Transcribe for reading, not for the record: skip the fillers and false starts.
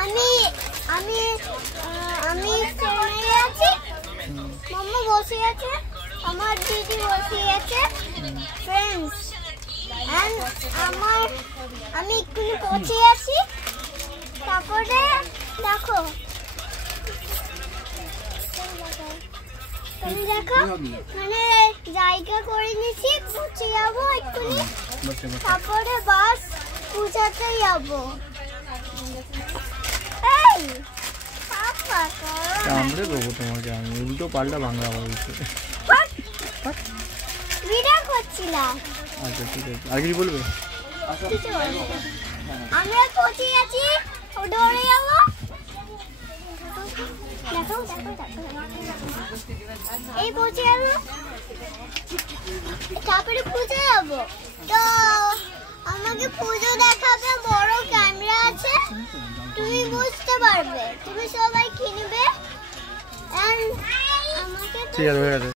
আমি আমি আমি ফ্রেন্ডে আছি, মাম্মা বসে আছে, আমার দিদি বসে আছে, ফ্রেন্ডস এন্ড আমি একটু পৌঁছে আসি। তারপরে দেখো তুমি দেখো মানে জায়গা করে নিছি, পৌঁছে যাবো এক্ষুনি। তারপরে বাস পৌঁছাতে যাবো। এই পাপা কামড়ে দেবো তোমাকে আমি, উল্টো পাল্টা বাংলা বলছি। ভিডিও করছিলাম। আচ্ছা ঠিক আছে, আর কি বলবে? আমরা পৌঁছে গেছি, দৌড়ে যাবো। দেখো দেখো দেখো এই পৌঁছে যাবো, তারপরে পুজো যাবো। তো আমাকে পুজো দেখাবে, বড় ক্যামেরা আছে, তুমি বুঝতে পারবে, তুমি সবাই কিনবে। আমাকে ঠিক আছে, হয়ে গেছে।